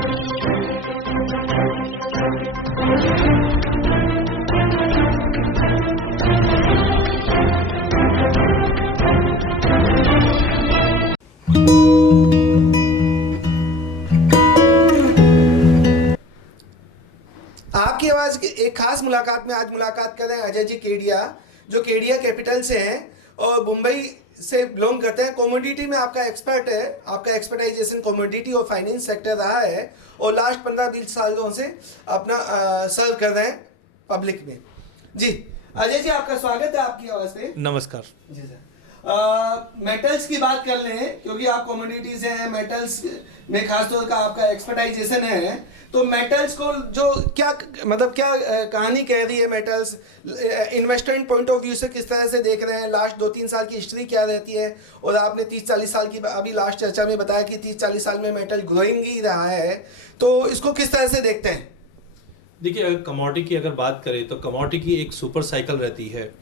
आपकी आवाज की एक खास मुलाकात में आज मुलाकात कर रहे हैं अजय जी केडिया, जो केडिया कैपिटल से हैं और मुंबई से बिलोंग करते हैं। कमोडिटी में आपका एक्सपर्ट है, आपका एक्सपर्टाइजेशन कमोडिटी और फाइनेंस सेक्टर रहा है और लास्ट 15-20 सालों से अपना सर्व कर रहे हैं पब्लिक में। जी अजय जी, आपका स्वागत है आपकी आवाज पे। नमस्कार जी सर। मेटल्स की बात कर लें, क्योंकि आप कमोडिटी से हैं, मेटल्स में खासतौर का आपका एक्सपर्टाइजेशन है, तो मेटल्स को जो क्या मतलब क्या कहानी कह रही है metals, investment point of view से किस तरह से देख रहे हैं, लास्ट 2-3 साल की हिस्ट्री क्या रहती है, और आपने 30-40 साल की अभी लास्ट चर्चा में बताया कि 30-40 साल में मेटल ग्रोइंग ही रहा है, तो इसको किस तरह से देखते हैं? देखिए, अगर कमोडिटी की अगर बात करें तो कमोडिटी की एक सुपर साइकिल रहती है।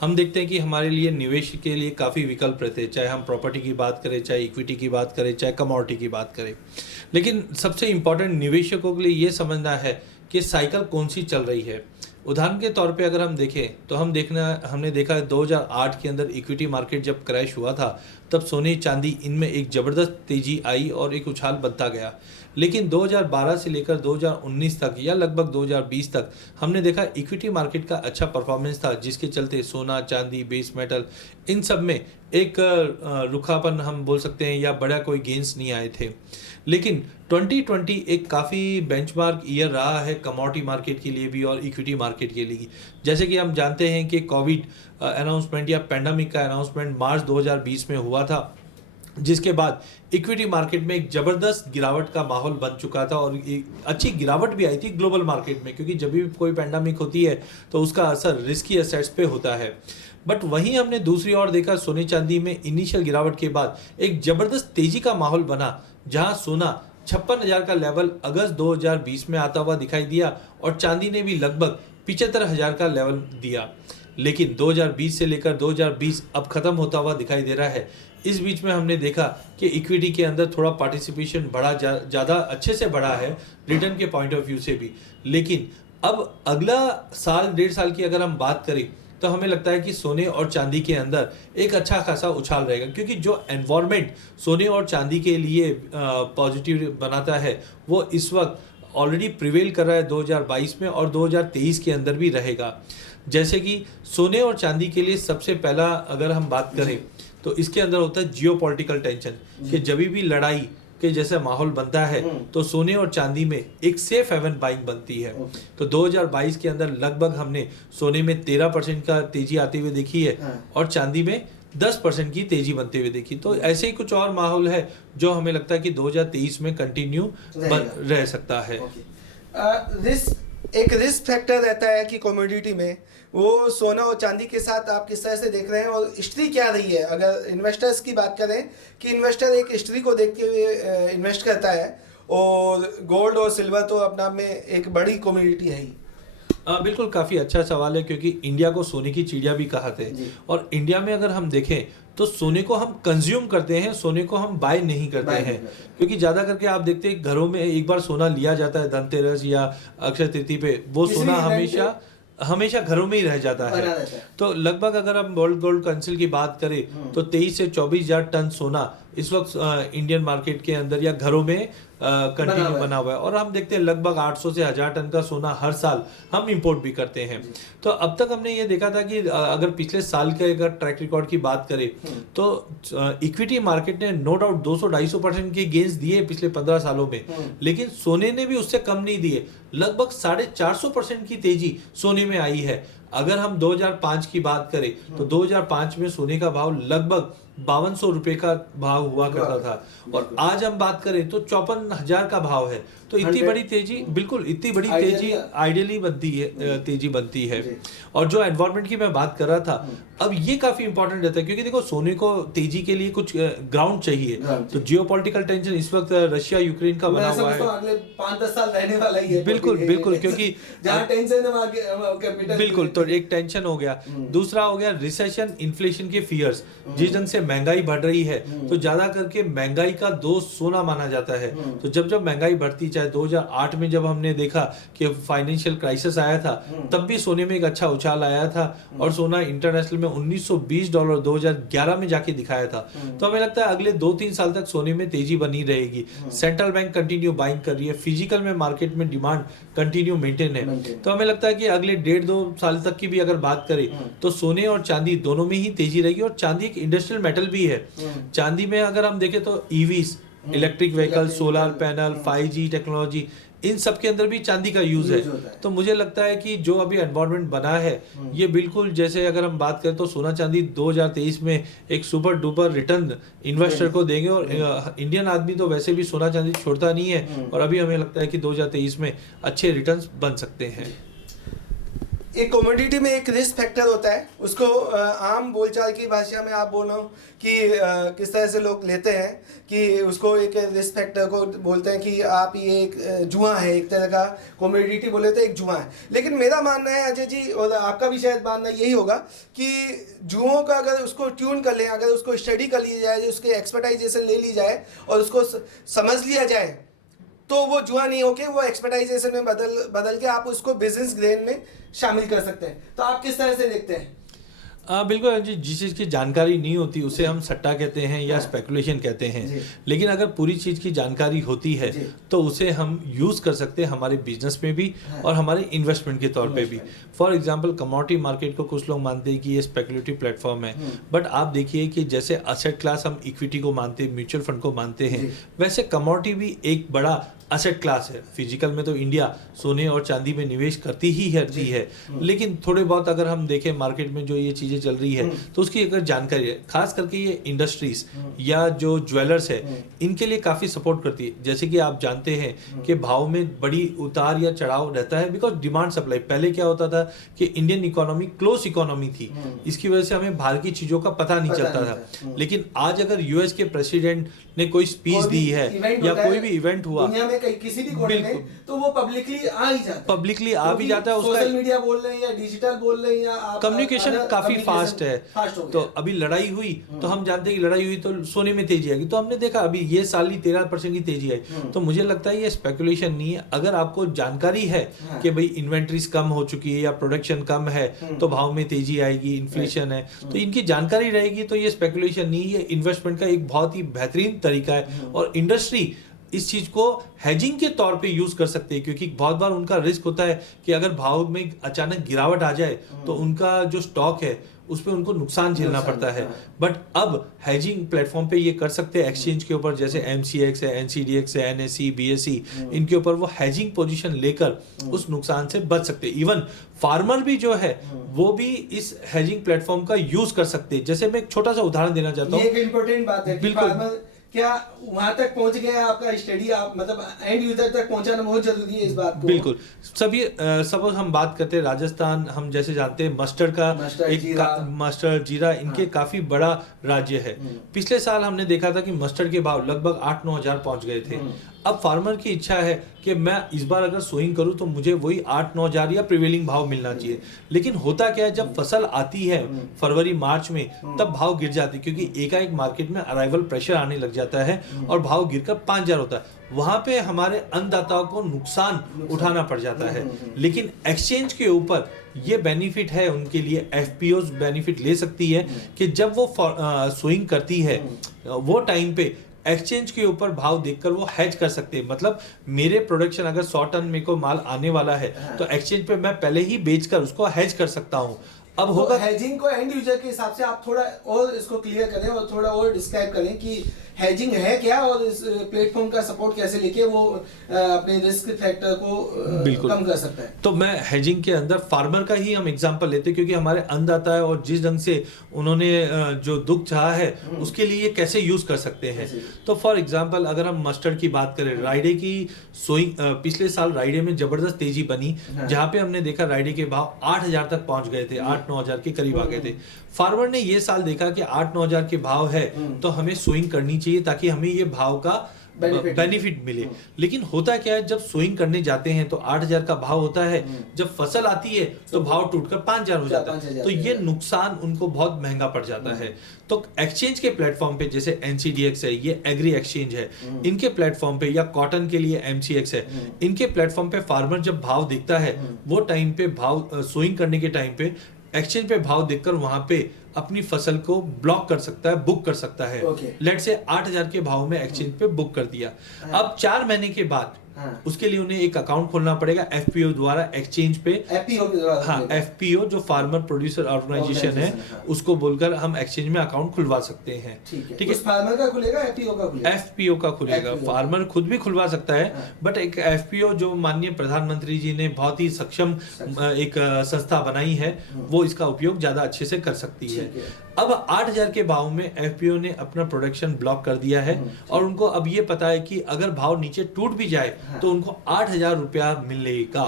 हम देखते हैं कि हमारे लिए निवेश के लिए काफ़ी विकल्प रहते हैं, चाहे हम प्रॉपर्टी की बात करें, चाहे इक्विटी की बात करें, चाहे कमोडिटी की बात करें। लेकिन सबसे इम्पॉर्टेंट निवेशकों के लिए ये समझना है कि साइकिल कौन सी चल रही है। उदाहरण के तौर पे अगर हम देखें तो हमने देखा 2008 के अंदर इक्विटी मार्केट जब क्रैश हुआ था, तब सोने चांदी इनमें एक ज़बरदस्त तेज़ी आई और एक उछाल बनता गया। लेकिन 2012 से लेकर 2019 तक या लगभग 2020 तक हमने देखा इक्विटी मार्केट का अच्छा परफॉर्मेंस था, जिसके चलते सोना, चांदी, बेस मेटल इन सब में एक रुखापन हम बोल सकते हैं या बड़ा कोई गेंस नहीं आए थे। लेकिन 2020 एक काफ़ी बेंचमार्क ईयर रहा है कमोडिटी मार्केट के लिए भी और इक्विटी मार्केट के लिए। जैसे कि हम जानते हैं कि कोविड अनाउंसमेंट या पेंडेमिक का अनाउंसमेंट मार्च 2020 में हुआ था, जिसके बाद इक्विटी मार्केट में एक ज़बरदस्त गिरावट का माहौल बन चुका था और एक अच्छी गिरावट भी आई थी ग्लोबल मार्केट में, क्योंकि जब भी कोई पेंडेमिक होती है तो उसका असर रिस्की एसेट्स पे होता है। बट वहीं हमने दूसरी ओर देखा सोने चांदी में इनिशियल गिरावट के बाद एक ज़बरदस्त तेज़ी का माहौल बना, जहां सोना 56,000 का लेवल अगस्त 2020 में आता हुआ दिखाई दिया और चांदी ने भी लगभग 75,000 का लेवल दिया। लेकिन 2020 से लेकर 2020 अब ख़त्म होता हुआ दिखाई दे रहा है। इस बीच में हमने देखा कि इक्विटी के अंदर थोड़ा पार्टिसिपेशन बढ़ा, ज़्यादा अच्छे से बढ़ा है रिटर्न के पॉइंट ऑफ व्यू से भी। लेकिन अब अगला साल 1.5 साल की अगर हम बात करें तो हमें लगता है कि सोने और चांदी के अंदर एक अच्छा खासा उछाल रहेगा, क्योंकि जो एनवायरनमेंट सोने और चांदी के लिए पॉजिटिव बनाता है वो इस वक्त ऑलरेडी प्रिवेल कर रहा है 2022 में और 2023 के अंदर भी रहेगा। जैसे कि सोने और चांदी के लिए सबसे पहला अगर हम बात करें तो इसके अंदर होता है जियोपॉलिटिकल टेंशन, कि जब भी लड़ाई के जैसे माहौल बनता है तो सोने और चांदी में एक सेफ हेवन बाइंग बनती है। तो 2022 के अंदर लगभग हमने सोने में 13% का तेजी आते हुए देखी है और चांदी में 10% की तेजी बनते हुए देखी। तो ऐसे ही कुछ और माहौल है जो हमें लगता है कि 2023 में कंटिन्यू रह सकता है। एक रिस्क फैक्टर रहता है कि कमोडिटी में, वो सोना और चांदी के साथ आप किस तरह से देख रहे हैं और हिस्ट्री क्या रही है? अगर इन्वेस्टर्स की बात करें कि इन्वेस्टर एक हिस्ट्री को देखते हुए इन्वेस्ट करता है, और गोल्ड और सिल्वर तो अपना में एक बड़ी कमोडिटी है ही। बिल्कुल, काफ़ी अच्छा सवाल है, क्योंकि इंडिया को सोने की चिड़िया भी कहते हैं। और इंडिया में अगर हम देखें तो सोने को हम कंज्यूम करते हैं, सोने को हम बाय नहीं करते हैं। क्योंकि ज़्यादा करके आप देखते हैं घरों में एक बार सोना लिया जाता है धनतेरस या अक्षय तृतीय पे, वो सोना हमेशा घरों में ही रह जाता है। तो लगभग अगर हम वर्ल्ड गोल्ड काउंसिल की बात करें तो 23 से 24,000 टन सोना इस वक्त इंडियन मार्केट के अंदर या घरों में कंटिन्यू बना हुआ है। और हम देखते हैं लगभग 800 से 1000 टन का सोना हर साल हम इंपोर्ट भी करते हैं। तो अब तक हमने ये देखा था कि अगर पिछले साल के अगर ट्रैक रिकॉर्ड की बात करें तो इक्विटी मार्केट ने नो डाउट 200-250% के गेंस दिए पिछले 15 सालों में, लेकिन सोने ने भी उससे कम नहीं दिए। लगभग 450% की तेजी सोने में आई है। अगर हम 2005 की बात करें तो 2005 में सोने का भाव लगभग 5200 रुपए का भाव हुआ करता था, और आज हम बात करें तो 54,000 का भाव है। तो इतनी बड़ी तेजी, बिल्कुल इतनी बड़ी तेजी आइडियली बनती है, तेजी बनती है। और जो एनवायरनमेंट की मैं बात कर रहा था, अब ये काफी इंपॉर्टेंट रहता है, क्योंकि देखो सोने को तेजी के लिए कुछ ग्राउंड चाहिए। तो जियोपॉलिटिकल टेंशन इस वक्त रशिया यूक्रेन का बना हुआ है, अगले 5-10 साल रहने वाला ही है। बिल्कुल, क्योंकि जहां टेंशन है वहां कैपिटल, बिल्कुल। तो एक टेंशन हो गया, दूसरा हो गया रिसेशन, इन्फ्लेशन के फियर्स, जिस ढंग से महंगाई बढ़ रही है तो ज्यादा करके महंगाई का दोस्त सोना माना जाता है। तो जब जब महंगाई बढ़ती, चाहे 2008 में जब हमने देखा कि फाइनेंशियल क्राइसिस आया था, तब भी सोने में एक अच्छा उछाल आया था और सोना इंटरनेशनल में $1920 2011 में जाके दिखाया था। तो हमें लगता है अगले 2-3 साल तक सोने में तेजी बनी रहेगी। सेंट्रल बैंक कंटिन्यू बाइंग कर रही है, फिजिकल में मार्केट में डिमांड कंटिन्यू मेंटेन है। तो हमें लगता है कि अगले 1.5-2 साल तक की भी अगर बात करें तो सोने और चांदी दोनों में ही तेजी रहेगी। और चांदी एक इंडस्ट्रियल मेटल भी है। चांदी में अगर हम देखें तो EVs, electric vehicle, solar panel, 5G technology, इन सब के अंदर भी चांदी का यूज है। तो मुझे लगता है कि जो अभी एनवायरनमेंट बना है ये बिल्कुल, जैसे अगर हम बात करें तो सोना चांदी 2023 में एक सुपर डुपर रिटर्न इन्वेस्टर को देंगे। और इंडियन आदमी तो वैसे भी सोना चांदी छोड़ता नहीं है और अभी हमें लगता है कि 2023 में अच्छे रिटर्न्स बन सकते हैं। एक कमोडिटी में एक रिस्क फैक्टर होता है, उसको आम बोलचाल की भाषा में आप बोल रहा हूँ कि किस तरह से लोग लेते हैं कि उसको एक रिस्क फैक्टर को बोलते हैं कि आप ये एक जुआ है, एक तरह का कमोडिटी बोले तो एक जुआ है। लेकिन मेरा मानना है अजय जी, और आपका भी शायद मानना यही होगा कि जुओं का अगर उसको ट्यून कर लें, अगर उसको स्टडी कर लिया जाए, उसके एक्सपर्टाइजेशन ले ली जाए और उसको समझ लिया जाए, तो वो जुआ नहीं होके वो एक्सपर्टाइजेशन में बदल के आप उसको बिजनेस ग्रेन में शामिल कर सकते हैं। तो आप किस तरह से देखते हैं? बिल्कुल जी, जिस चीज़ की जानकारी नहीं होती उसे हम सट्टा कहते हैं या स्पेकुलेशन कहते हैं। लेकिन अगर पूरी चीज़ की जानकारी होती है तो उसे हम यूज़ कर सकते हैं हमारे बिजनेस में भी और हमारे इन्वेस्टमेंट के तौर पे भी। फॉर एग्जांपल कमोडिटी मार्केट को कुछ लोग मानते हैं कि ये स्पेकुलेटिव प्लेटफॉर्म है, बट आप देखिए कि जैसे असेट क्लास हम इक्विटी को मानते हैं, म्यूचुअल फंड को मानते हैं, वैसे कमोडिटी भी एक बड़ा असेट क्लास है। फिजिकल में तो इंडिया सोने और चांदी में निवेश करती है, लेकिन थोड़े बहुत अगर हम देखें मार्केट में जो ये चीज़ें चल रही है तो उसकी अगर जानकारी है, खास करके ये इंडस्ट्रीज या जो ज्वेलर्स है इनके लिए काफ़ी सपोर्ट करती है। जैसे कि आप जानते हैं कि भाव में बड़ी उतार या चढ़ाव रहता है बिकॉज डिमांड सप्लाई। पहले क्या होता था कि इंडियन इकोनॉमी क्लोज इकोनॉमी थी, इसकी वजह से हमें बाहर की चीज़ों का पता नहीं चलता था। लेकिन आज अगर यूएस के प्रेसिडेंट ने कोई स्पीच दी है या कोई भी इवेंट हुआ किसी भी कोने में, तो वो पब्लिकली आ ही जाता है। सोशल मीडिया बोल रहे हैं या डिजिटल बोल रहे हैं या कम्युनिकेशन काफी फास्ट है। तो अभी लड़ाई हुई तो हम जानते हैं कि लड़ाई हुई तो सोने में तेजी आएगी। तो हमने देखा अभी ये साल ही 13% की तेजी आई। तो मुझे लगता है ये स्पेकुलेशन नहीं है। अगर आपको जानकारी है कि भाई इन्वेंट्रीज कम हो चुकी है या प्रोडक्शन कम है तो भाव में तेजी आएगी, इन्फ्लेशन है, तो इनकी जानकारी रहेगी तो ये स्पेकुलेशन नहीं, ये इन्वेस्टमेंट का एक बहुत ही बेहतरीन तरीका है। और इंडस्ट्री इस चीज को हेजिंग के तौर पे यूज कर सकते हैं, क्योंकि बहुत बार उनका रिस्क होता है कि अगर भाव में अचानक गिरावट आ जाए तो उनका जो स्टॉक है उस पर उनको नुकसान झेलना पड़ता है। बट अब हेजिंग प्लेटफॉर्म पे ये कर सकते हैं एक्सचेंज के ऊपर, जैसे MCX है, NCDX है, NSE, BSE, इनके ऊपर वो हेजिंग पोजीशन लेकर उस नुकसान से बच सकते हैं। इवन फार्मर भी जो है वो भी इस हेजिंग प्लेटफॉर्म का यूज कर सकते हैं। जैसे मैं एक छोटा सा उदाहरण देना चाहता हूँ। एक इम्पोर्टेंट बात है, बिल्कुल, क्या वहां तक पहुंच गया आपका स्टडी, आप मतलब एंड यूजर तक पहुंचाना बहुत जरूरी है इस बात को। बिल्कुल। सपोज हम बात करते हैं राजस्थान, हम जैसे जानते हैं मस्टर्ड का मस्टर्ड जीरा इनके काफी बड़ा राज्य है। पिछले साल हमने देखा था कि मस्टर्ड के भाव लगभग 8-9 हजार पहुंच गए थे। अब फार्मर की इच्छा है कि मैं इस बार अगर सोइंग करूं तो मुझे वही 8-9 हजार या प्रिवेलिंग भाव मिलना चाहिए। लेकिन होता क्या है, जब फसल आती है फरवरी मार्च में तब भाव गिर जाती है, क्योंकि एकाएक मार्केट में अराइवल प्रेशर आने लग जाता है और भाव गिरकर 5,000 होता है। वहां पे हमारे अन्नदाताओं को नुकसान उठाना पड़ जाता है। लेकिन एक्सचेंज के ऊपर ये बेनिफिट है उनके लिए, FPOs बेनिफिट ले सकती है कि जब वो सोइंग करती है वो टाइम पे एक्सचेंज के ऊपर भाव देखकर वो हेज कर सकते हैं। मतलब मेरे प्रोडक्शन अगर 100 टन मेरे को माल आने वाला है तो एक्सचेंज पे मैं पहले ही बेचकर उसको हेज कर सकता हूँ। अब होगा हेजिंग को एंड यूजर के हिसाब से आप थोड़ा और इसको क्लियर करें और थोड़ा और डिस्क्राइब करें कि हेजिंग है क्या और इस प्लेटफॉर्म का सपोर्ट कैसे लेके वो अपने रिस्क फैक्टर को कम कर सकता है। तो मैं हेजिंग के अंदर फार्मर का ही हम एग्जांपल लेते हैं, क्योंकि हमारे अन्नदाता है और जिस ढंग से उन्होंने जो दुख चाहा है उसके लिए कैसे यूज कर सकते हैं। तो फॉर एग्जांपल अगर हम मस्टर्ड की बात करें, राइडे की सोइंग पिछले साल राइडे में जबरदस्त तेजी बनी, जहां पे हमने देखा राइडे के भाव 8,000 तक पहुंच गए थे, 8-9 हजार के करीब आ गए थे। फार्मर ने ये साल देखा कि 8-9 हजार के भाव है तो हमें सोइंग करनी चाहिए ताकि हमें ये भाव का बेनिफिट मिले। लेकिन होता क्या है, जब सोइंग करने जाते हैं तो 8,000 का भाव होता है, जब फसल आती है तो भाव टूटकर 5,000 हो जाता है, तो ये नुकसान उनको बहुत महंगा पड़ जाता है। तो एक्सचेंज के प्लेटफॉर्म पे जैसे NCDX है, ये एग्री एक्सचेंज है, इनके प्लेटफॉर्म पे, या कॉटन के लिए MCX है, इनके प्लेटफॉर्म पे फार्मर जब भाव देखता है, वो टाइम पे भाव सोइंग करने के टाइम पे एक्सचेंज पे भाव देखकर वहां पे अपनी फसल को ब्लॉक कर सकता है, बुक कर सकता है। लेट से 8,000 के भाव में एक्सचेंज पे बुक कर दिया। अब 4 महीने के बाद उसके लिए उन्हें एक अकाउंट खोलना पड़ेगा FPO द्वारा, एक्सचेंज पे FPO के द्वारा। हाँ, FPO जो फार्मर प्रोड्यूसर ऑर्गेनाइजेशन है, उसको बोलकर हम एक्सचेंज में अकाउंट खुलवा सकते हैं। ठीक है, फार्मर का खुलेगा, FPO का खुलेगा? FPO का खुलेगा। फार्मर खुद भी खुलवा सकता है, बट एक FPO जो माननीय प्रधानमंत्री जी ने बहुत ही सक्षम एक संस्था बनाई है, वो इसका उपयोग ज्यादा अच्छे से कर सकती है। अब 8,000 के भाव में FPO ने अपना प्रोडक्शन ब्लॉक कर दिया है, और उनको अब ये पता है कि अगर भाव नीचे टूट भी जाए तो उनको 8,000 रुपया मिलेगा।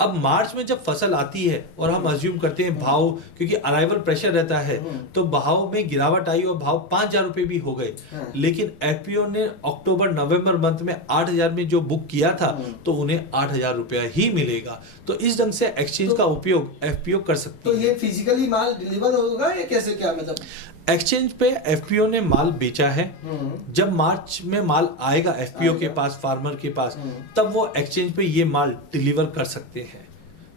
अब मार्च में जब फसल आती है और हम अज्यूम करते हैं भाव, क्योंकि अराइवल प्रेशर रहता है, तो भाव में गिरावट आई और भाव 5,000 रुपए भी हो गए। लेकिन FPO ने अक्टूबर नवंबर मंथ में 8,000 में जो बुक किया था, तो उन्हें 8,000 रुपया ही मिलेगा। तो इस ढंग से एक्सचेंज का उपयोग FPO कर सकती है। तो ये फिजिकली माल डिलीवर होगा या कैसे, क्या मतलब? एक्सचेंज पे FPO ने माल बेचा है, जब मार्च में माल आएगा FPO के पास, फार्मर के पास, तब वो एक्सचेंज पे ये माल डिलीवर कर सकते हैं।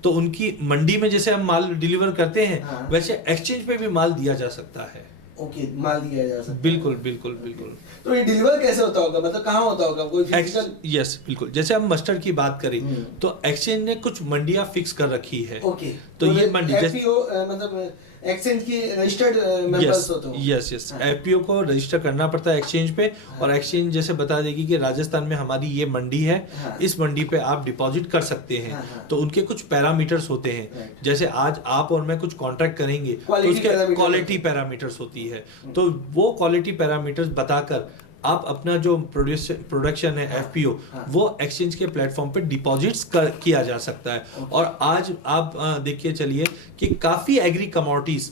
तो उनकी मंडी में जैसे हम माल डिलीवर करते हैं, वैसे एक्सचेंज पे भी माल दिया जा सकता है। ओके, माल दिया जा सकता है। बिल्कुल बिल्कुल बिल्कुल। तो ये डिलीवर कैसे होता होगा, मतलब कहाँ होता होगा? कोई फिजिकल? यस, बिल्कुल। जैसे हम मस्टर्ड की बात करें, तो एक्सचेंज ने कुछ मंडियां फिक्स कर रखी है। ओके, तो ये मंडी FPO मतलब एक्सचेंज की रजिस्टर्ड मेंबर्स होते हो? यस, FPO को रजिस्टर करना पड़ता है एक्सचेंज पे, और एक्सचेंज जैसे बता देगी कि राजस्थान में हमारी ये मंडी है, इस मंडी पे आप डिपॉजिट कर सकते हैं। तो उनके कुछ पैरामीटर्स होते हैं, जैसे आज आप और मैं कुछ कॉन्ट्रैक्ट करेंगे तो उसके क्वालिटी पैरामीटर्स होती है, तो वो क्वालिटी पैरामीटर्स बताकर आप अपना जो प्रोडक्शन है FPO, वो एक्सचेंज के प्लेटफॉर्म पे डिपॉजिट्स किया जा सकता है। और आज आप देखिए चलिए कि काफी एग्री कमोडिटीज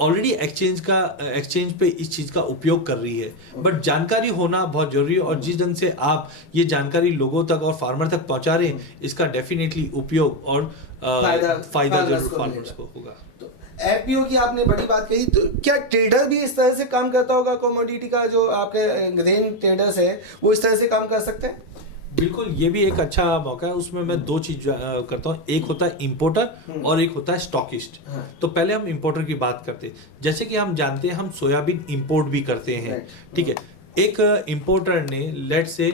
ऑलरेडी एक्सचेंज पे इस चीज का उपयोग कर रही है, बट जानकारी होना बहुत जरूरी है। और जिस ढंग से आप ये जानकारी लोगों तक और फार्मर तक पहुंचा रहे हैं, इसका डेफिनेटली उपयोग और फायदा जरूर फार्मर्स को होगा। FPO की आपने बड़ी बात कही, तो क्या ट्रेडर भी इस तरह से काम करता होगा? कमोडिटी का जो आपके ग्रेन ट्रेडर्स है, वो इस तरह से काम कर सकते हैं? बिल्कुल, ये भी एक अच्छा मौका है। उसमें मैं 2 चीज करता हूँ, एक होता है इंपोर्टर और एक होता है स्टॉकिस्ट। तो पहले हम इंपोर्टर की बात करते हैं। जैसे कि हम जानते हैं, हम सोयाबीन इंपोर्ट भी करते हैं, ठीक है। एक इंपोर्टर ने लेट से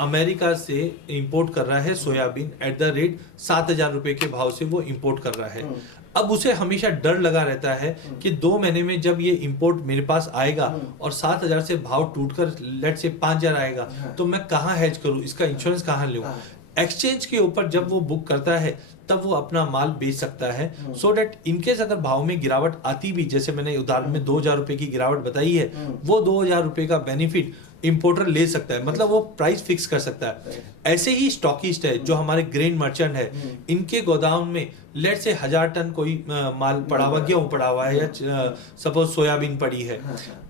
अमेरिका से इंपोर्ट कर रहा है सोयाबीन एट द रेट 7,000 रुपए के भाव से वो इंपोर्ट कर रहा है। अब उसे हमेशा डर लगा रहता है कि 2 महीने में जब ये इंपोर्ट मेरे पास आएगा और 7,000 से भाव टूटकर लेट से 5,000 आएगा, तो मैं कहाँ हेज करूँ, इसका इंश्योरेंस कहाँ लूँ? एक्सचेंज के ऊपर जब वो बुक करता है, तब वो अपना माल बेच सकता है, सो डेट इनकेस अगर भाव में गिरावट आती भी, जैसे मैंने उदाहरण में 2,000 रुपए की गिरावट बताई है, वो 2,000 रुपए का बेनिफिट इंपोर्टर ले सकता है, मतलब वो प्राइस फिक्स कर सकता है। ऐसे ही स्टॉकिस्ट है जो हमारे ग्रेन मर्चेंट है, इनके गोदाम में लेट से 1,000 टन कोई माल पड़ा हुआ, गेहूं पड़ा हुआ है, या सपोज सोयाबीन पड़ी है।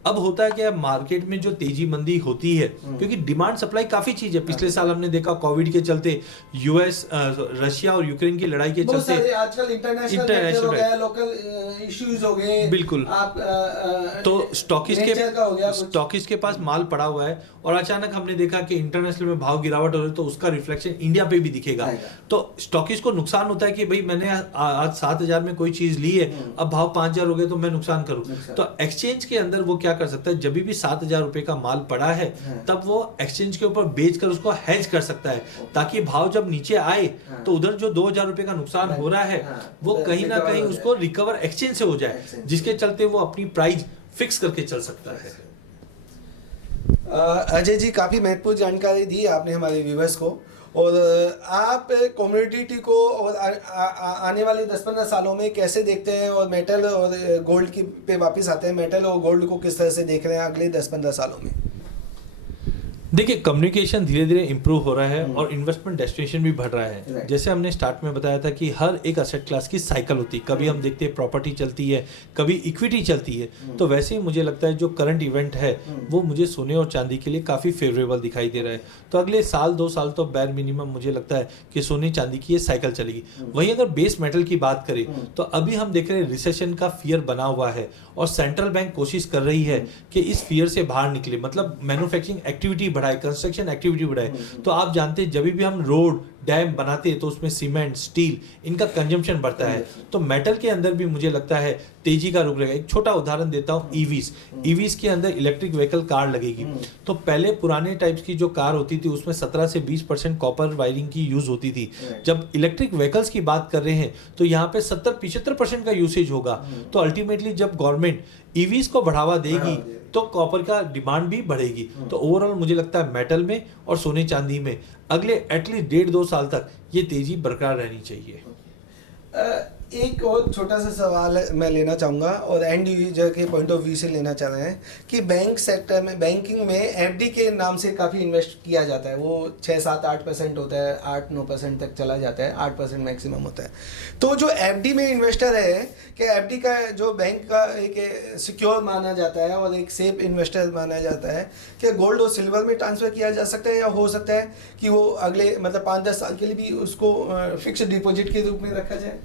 अब होता है क्या, मार्केट में जो तेजी मंदी होती है, क्योंकि डिमांड सप्लाई काफी चीज है। पिछले साल हमने देखा कोविड के चलते, US रशिया और यूक्रेन की लड़ाई के चलते आजकल इंटरनेशनल लोकल इश्यूज हो गए। बिल्कुल, तो स्टॉकिस्ट के पास माल पड़ा हुआ है, और अचानक हमने देखा कि इंटरनेशनल में भाव गिरावट हो रही है, तो उसका रिफ्लेक्शन इंडिया पे भी दिखेगा। तो स्टॉकिस्ट को नुकसान होता है कि भाई मैंने आज 7,000 में कोई चीज ली है, अब भाव 5,000 हो गए, तो मैं नुकसान करूं। तो एक्सचेंज के अंदर वो क्या कर सकता है, जब भी 7,000 रुपए का माल पड़ा है, तब वो एक्सचेंज के ऊपर बेचकर उसको हेज कर सकता है, ताकि भाव जब नीचे आए तो उधर जो 2,000 रुपए का नुकसान हो रहा है, वो कहीं ना कहीं उसको रिकवर एक्सचेंज से हो जाए, जिसके चलते वो अपनी प्राइस फिक्स करके चल सकता है। अजय जी, काफ़ी महत्वपूर्ण जानकारी दी आपने हमारे व्यूवर्स को, और आप कम्युनिटी को और आने वाले 10-15 सालों में कैसे देखते हैं, और मेटल और गोल्ड की पे वापस आते हैं, मेटल और गोल्ड को किस तरह से देख रहे हैं अगले 10-15 सालों में? देखिए, कम्युनिकेशन धीरे धीरे इंप्रूव हो रहा है और इन्वेस्टमेंट डेस्टिनेशन भी बढ़ रहा है। Right. जैसे हमने स्टार्ट में बताया था कि हर एक असेट क्लास की साइकिल होती है, कभी हम देखते हैं प्रॉपर्टी चलती है, कभी इक्विटी चलती है। तो वैसे ही मुझे लगता है जो करंट इवेंट है वो मुझे सोने और चांदी के लिए काफ़ी फेवरेबल दिखाई दे रहा है। तो अगले साल 2 साल तो बैर मिनिमम मुझे लगता है कि सोने चांदी की ये साइकिल चलेगी। वहीं अगर बेस मेटल की बात करें तो अभी हम देख रहे हैं रिसेशन का फियर बना हुआ है और सेंट्रल बैंक कोशिश कर रही है कि इस फियर से बाहर निकले, मतलब मैन्युफैक्चरिंग एक्टिविटी बढ़ाए, कंस्ट्रक्शन एक्टिविटी बढ़ाए। तो आप जानते हैं जब भी हम रोड डैम बनाते हैं तो उसमें सीमेंट, स्टील, इनका कंजम्पशन बढ़ता है। तो मेटल के अंदर भी मुझे लगता है तेजी का रुख रहेगा। एक छोटा उदाहरण देता हूँ, ईवीज के अंदर इलेक्ट्रिक व्हीकल कार लगेगी। तो पहले पुराने टाइप्स की जो कार होती थी उसमें 17 से 20% कॉपर वायरिंग की यूज होती थी। जब इलेक्ट्रिक व्हीकल्स की बात कर रहे हैं तो यहाँ पे 70-75% का यूसेज होगा। तो अल्टीमेटली जब गवर्नमेंट ईवीज को बढ़ावा देगी तो कॉपर का डिमांड भी बढ़ेगी। तो ओवरऑल मुझे लगता है मेटल में और सोने चांदी में अगले एटलीस्ट 1.5-2 साल तक ये तेजी बरकरार रहनी चाहिए। एक और छोटा सा सवाल मैं लेना चाहूँगा और एंड यूजर के पॉइंट ऑफ व्यू से लेना चाह रहे हैं कि बैंक सेक्टर में, बैंकिंग में एफडी के नाम से काफ़ी इन्वेस्ट किया जाता है। वो 6-7-8% होता है, 8-9% तक चला जाता है, 8% मैक्सिमम होता है। तो जो एफडी में इन्वेस्टर है कि एफडी का जो बैंक का एक सिक्योर माना जाता है और एक सेफ इन्वेस्टर माना जाता है, क्या गोल्ड और सिल्वर में ट्रांसफ़र किया जा सकता है या हो सकता है कि वो अगले मतलब 5-10 साल के लिए भी उसको फिक्स्ड डिपॉजिट के रूप में रखा जाए?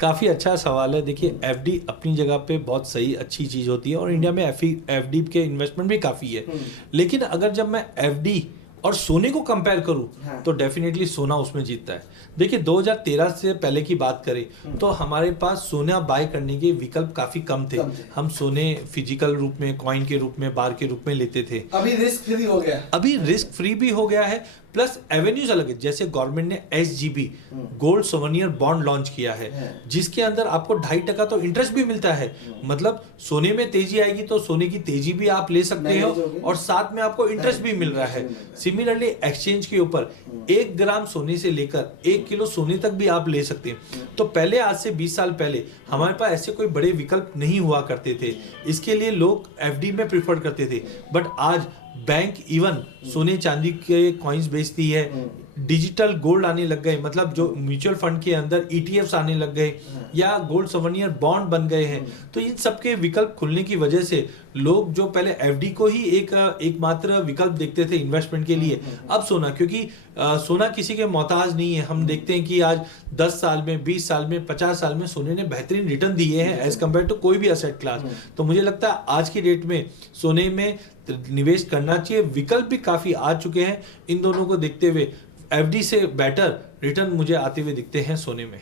काफ़ी अच्छा सवाल है। देखिए, एफडी अपनी जगह पे बहुत सही अच्छी चीज़ होती है और इंडिया में एफडी के इन्वेस्टमेंट भी काफ़ी है। लेकिन अगर जब मैं एफडी और सोने को कंपेयर करूं तो डेफिनेटली सोना उसमें जीतता है। देखिए, 2013 से पहले की बात करें तो हमारे पास सोना बाय करने के विकल्प काफ़ी कम थे। हम सोने फिजिकल रूप में, कॉइन के रूप में, बार के रूप में लेते थे। अभी रिस्क फ्री हो गया, अभी रिस्क फ्री भी हो गया है, प्लस एवेन्यूज अलग है। जैसे गवर्नमेंट ने SGB gold souvenir bond launch किया है जिसके अंदर आपको 2.5% तो इंटरेस्ट भी मिलता है। मतलब सोने में तेजी आएगी तो सोने की तेजी भी आप ले सकते हो और साथ में आपको इंटरेस्ट भी मिल रहा है। सिमिलरली एक्सचेंज के ऊपर 1 ग्राम सोने से लेकर 1 किलो सोने तक भी आप ले सकते हैं। तो पहले, आज से 20 साल पहले हमारे पास ऐसे कोई बड़े विकल्प नहीं हुआ करते थे। इसके लिए लोग FD में प्रिफर करते थे। बट आज बैंक इवन सोने चांदी के कॉइन्स बेचती है, डिजिटल गोल्ड आने लग गए, मतलब जो म्यूचुअल फंड के अंदर ETFs आने लग गए या गोल्ड सोवेनियर बॉन्ड बन गए हैं। तो इन सबके विकल्प खुलने की वजह से लोग जो पहले FD को ही एकमात्र विकल्प देखते थे इन्वेस्टमेंट के लिए, अब सोना, क्योंकि सोना किसी के मोहताज नहीं है। हम देखते हैं कि आज 10 साल में, 20 साल में, 50 साल में सोने ने बेहतरीन रिटर्न दिए हैं एज कम्पेयर टू कोई भी असेट क्लास। तो मुझे लगता है आज की डेट में सोने में निवेश करना चाहिए। विकल्प भी काफ़ी आ चुके हैं। इन दोनों को देखते हुए FD से बेटर रिटर्न मुझे आते हुए दिखते हैं सोने में।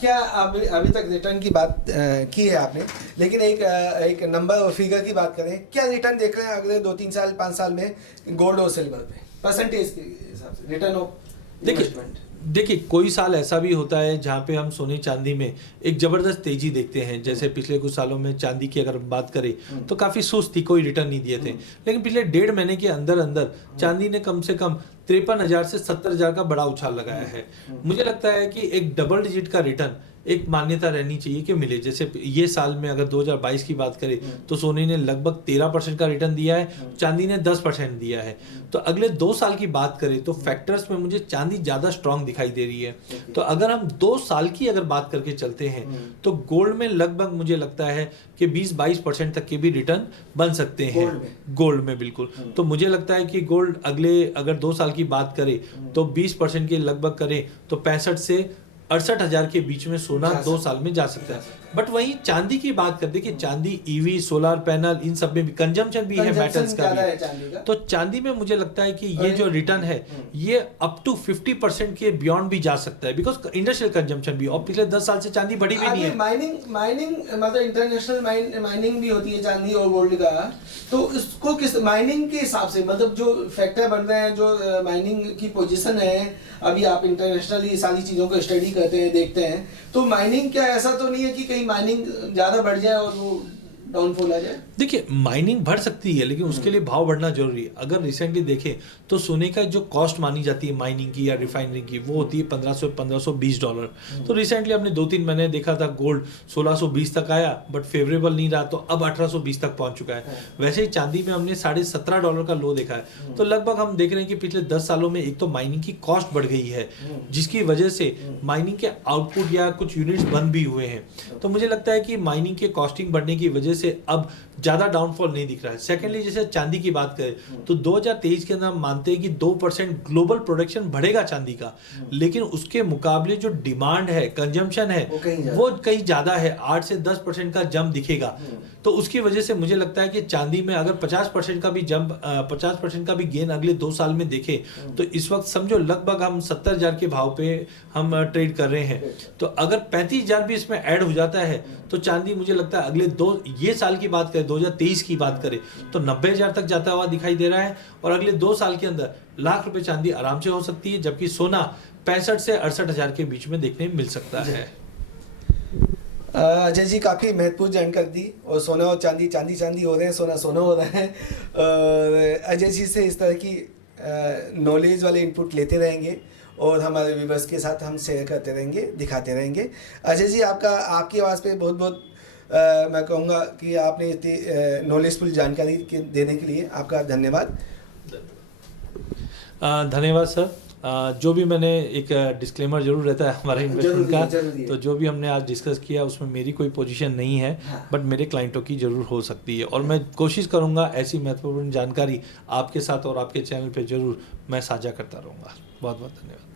क्या अभी तक रिटर्न की बात की है आपने, लेकिन एक नंबर और फिगर की बात करें, क्या रिटर्न देख रहे हैं अगले 2-3 साल 5 साल में गोल्ड और सिल्वर पे परसेंटेज के हिसाब से रिटर्न ऑफ इन्वेस्टमेंट? देखिए, कोई साल ऐसा भी होता है जहाँ पे हम सोने चांदी में एक ज़बरदस्त तेजी देखते हैं। जैसे पिछले कुछ सालों में चांदी की अगर बात करें तो काफ़ी सुस्त थी, कोई रिटर्न नहीं दिए थे। लेकिन पिछले 1.5 महीने के अंदर अंदर चांदी ने कम से कम 53,000 से 70,000 का बड़ा उछाल लगाया है। मुझे लगता है कि एक डबल डिजिट का रिटर्न एक मान्यता रहनी चाहिए कि मिले। जैसे ये साल में अगर 2022 की बात करें तो सोने ने लगभग 13% का रिटर्न दिया है, चांदी ने 10% दिया है। तो अगले 2 साल की बात करें तो फैक्टर्स में मुझे चांदी ज़्यादा स्ट्रांग दिखाई दे रही है। तो अगर हम 2 साल की अगर बात करके चलते हैं तो गोल्ड में लगभग मुझे लगता है कि 20-22% तक के भी रिटर्न बन सकते हैं गोल्ड में बिल्कुल। तो मुझे लगता है कि गोल्ड अगले अगर 2 साल की बात करें तो 20% के लगभग करें तो 65 से 68,000 के बीच में सोना 2 साल में जा सकता है। बट वहीं चांदी की बात करते कि चांदी EV, सोलर पैनल, इन सब में भी कंजम्पशन भी है, मेटल्स का भी। तो चांदी में मुझे लगता है कि ये जो रिटर्न है ये अप टू 50% के बियॉन्ड भी जा सकता है, बिकॉज इंडस्ट्रियल कंजम्पशन भी। और पिछले 10 साल से चांदी बढ़ी भी नहीं है। माइनिंग मतलब इंटरनेशनल माइनिंग भी होती है चांदी और गोल्ड का। तो इसको किस माइनिंग के हिसाब से, मतलब जो फैक्टर बन रहे हैं, जो माइनिंग की पोजीशन है, अभी आप इंटरनेशनली सारी चीज़ों को स्टडी करते हैं, देखते हैं, तो माइनिंग क्या ऐसा तो नहीं है कि कहीं माइनिंग ज़्यादा बढ़ जाए और वो डाउनफॉल आ जाए? देखिए माइनिंग बढ़ सकती है लेकिन उसके लिए भाव बढ़ना जरूरी है। अगर रिसेंटली देखें तो सोने का जो कॉस्ट मानी जाती है माइनिंग की या रिफाइनरी की वो होती है $1520। तो रिसेंटली हमने 2-3 महीने देखा था गोल्ड 1620 तक आया बट फेवरेबल नहीं रहा, तो अब 1820 तक पहुंच चुका है। वैसे ही चांदी में हमने $17.5 का लो देखा है। तो लगभग हम देख रहे हैं कि पिछले 10 सालों में एक तो माइनिंग की कॉस्ट बढ़ गई है जिसकी वजह से माइनिंग के आउटपुट या कुछ यूनिट्स बंद भी हुए हैं। तो मुझे लगता है कि माइनिंग के कॉस्टिंग बढ़ने की वजह से अब ज़्यादा डाउनफॉल नहीं दिख रहा है। सेकेंडली जैसे चांदी की बात करें तो 2023 के अंदर हम मानते हैं कि 2% ग्लोबल प्रोडक्शन बढ़ेगा चांदी का, लेकिन उसके मुकाबले जो डिमांड है, कंजम्पशन है वो कहीं ज़्यादा है, 8 से 10% का जंप दिखेगा। तो उसकी वजह से मुझे लगता है कि चांदी में अगर 50% का भी जंप 50% का भी गेन अगले 2 साल में देखे तो इस वक्त समझो लगभग हम 70,000 के भाव पे हम ट्रेड कर रहे हैं। तो अगर 35,000 भी इसमें ऐड हो जाता है तो चांदी मुझे लगता है अगले ये साल की बात करें 2023 की बात करें तो 90,000 तक जाता हुआ दिखाई दे रहा है और अगले 2 साल के अंदर लाख रुपए चांदी आराम से हो सकती है, जबकि सोना 65 से 68,000 के बीच में देखने मिल सकता है। अजय जी काफ़ी महत्वपूर्ण जानकारी दी, और सोना और चांदी चांदी हो रहे हैं, सोना सोना हो रहा है। अजय जी से इस तरह की नॉलेज वाले इनपुट लेते रहेंगे और हमारे व्यूवर्स के साथ हम शेयर करते रहेंगे, दिखाते रहेंगे। अजय जी आपकी आवाज़ पे बहुत बहुत मैं कहूँगा कि आपने इतनी नॉलेजफुल जानकारी देने के लिए आपका धन्यवाद। धन्यवाद सर। जो भी मैंने एक डिस्क्लेमर जरूर रहता है हमारे इन्वेस्टमेंट का, तो जो भी हमने आज डिस्कस किया उसमें मेरी कोई पोजीशन नहीं है, बट मेरे क्लाइंटों की जरूर हो सकती है और मैं कोशिश करूंगा ऐसी महत्वपूर्ण जानकारी आपके साथ और आपके चैनल पे जरूर मैं साझा करता रहूँगा। बहुत बहुत धन्यवाद।